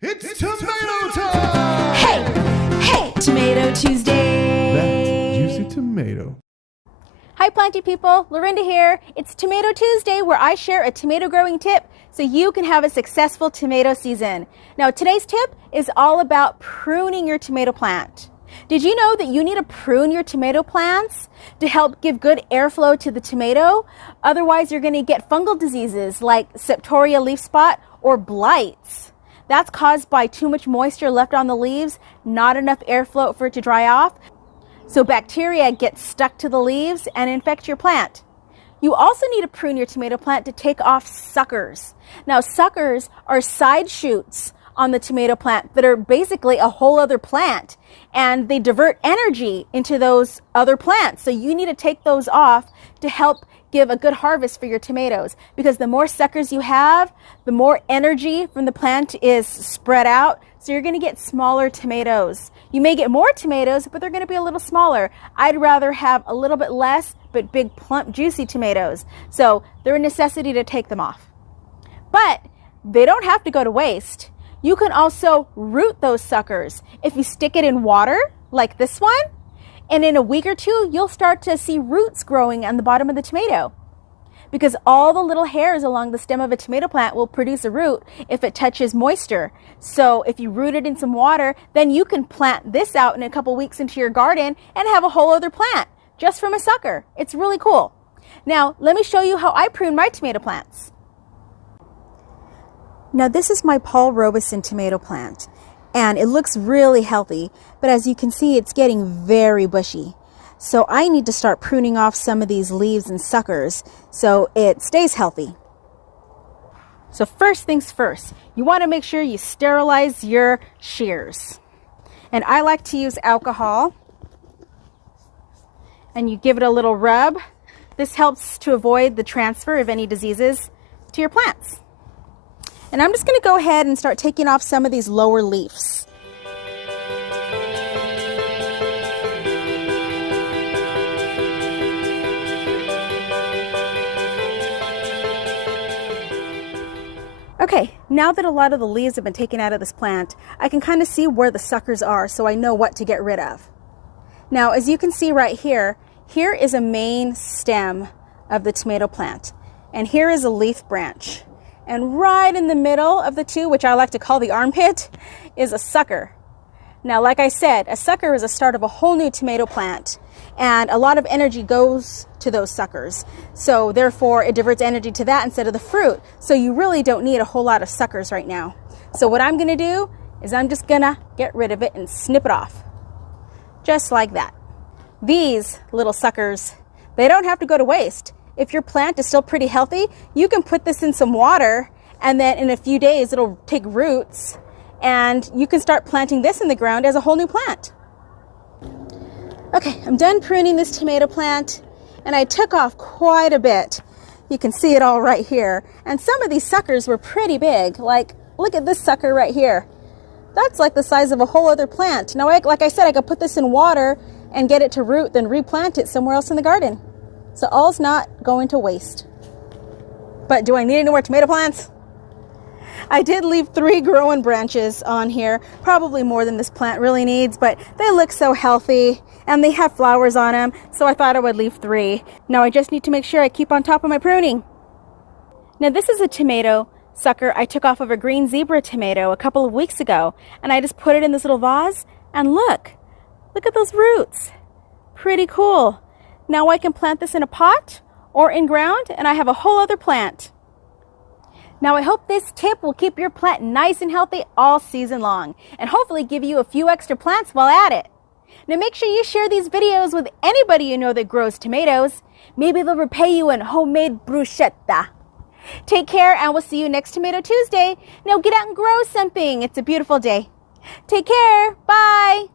It's Tomato Time! Hey, Tomato Tuesday! That juicy tomato. Hi planty people, Lorinda here. It's Tomato Tuesday where I share a tomato growing tip so you can have a successful tomato season. Now today's tip is all about pruning your tomato plant. Did you know that you need to prune your tomato plants to help give good airflow to the tomato? Otherwise you're going to get fungal diseases like septoria leaf spot or blights. That's caused by too much moisture left on the leaves, not enough airflow for it to dry off. So bacteria get stuck to the leaves and infect your plant. You also need to prune your tomato plant to take off suckers. Now suckers are side shoots on the tomato plant that are basically a whole other plant, and they divert energy into those other plants. So you need to take those off to help give a good harvest for your tomatoes, because the more suckers you have, the more energy from the plant is spread out. So you're going to get smaller tomatoes. You may get more tomatoes, but they're going to be a little smaller. I'd rather have a little bit less, but big, plump, juicy tomatoes. So they're a necessity to take them off. But they don't have to go to waste. You can also root those suckers. If you stick it in water, like this one, and in a week or two, you'll start to see roots growing on the bottom of the tomato. Because all the little hairs along the stem of a tomato plant will produce a root if it touches moisture. So if you root it in some water, then you can plant this out in a couple weeks into your garden and have a whole other plant just from a sucker. It's really cool. Now, let me show you how I prune my tomato plants. Now, this is my Paul Robeson tomato plant, and it looks really healthy, but as you can see, it's getting very bushy. So I need to start pruning off some of these leaves and suckers so it stays healthy. So first things first, you want to make sure you sterilize your shears. And I like to use alcohol, and you give it a little rub. This helps to avoid the transfer of any diseases to your plants. And I'm just going to go ahead and start taking off some of these lower leaves. Okay, now that a lot of the leaves have been taken out of this plant, I can kind of see where the suckers are, so I know what to get rid of. Now, as you can see right here, here is a main stem of the tomato plant, and here is a leaf branch. And right in the middle of the two, which I like to call the armpit, is a sucker. Now, like I said, a sucker is a start of a whole new tomato plant, and a lot of energy goes to those suckers. So therefore, it diverts energy to that instead of the fruit. So you really don't need a whole lot of suckers right now. So what I'm gonna do is I'm just gonna get rid of it and snip it off. Just like that. These little suckers, they don't have to go to waste. If your plant is still pretty healthy, you can put this in some water, and then in a few days it'll take roots, and you can start planting this in the ground as a whole new plant. Okay, I'm done pruning this tomato plant, and I took off quite a bit. You can see it all right here. And some of these suckers were pretty big. Like, look at this sucker right here. That's like the size of a whole other plant. Now, like I said, I could put this in water and get it to root, then replant it somewhere else in the garden. So all's not going to waste. But do I need any more tomato plants? I did leave 3 growing branches on here, probably more than this plant really needs, but they look so healthy and they have flowers on them, so I thought I would leave 3. Now I just need to make sure I keep on top of my pruning. Now this is a tomato sucker I took off of a green zebra tomato a couple of weeks ago, and I just put it in this little vase, and look at those roots. Pretty cool. Now I can plant this in a pot or in ground, and I have a whole other plant. Now I hope this tip will keep your plant nice and healthy all season long, and hopefully give you a few extra plants while at it. Now make sure you share these videos with anybody you know that grows tomatoes. Maybe they'll repay you in homemade bruschetta. Take care, and we'll see you next Tomato Tuesday. Now get out and grow something. It's a beautiful day. Take care. Bye.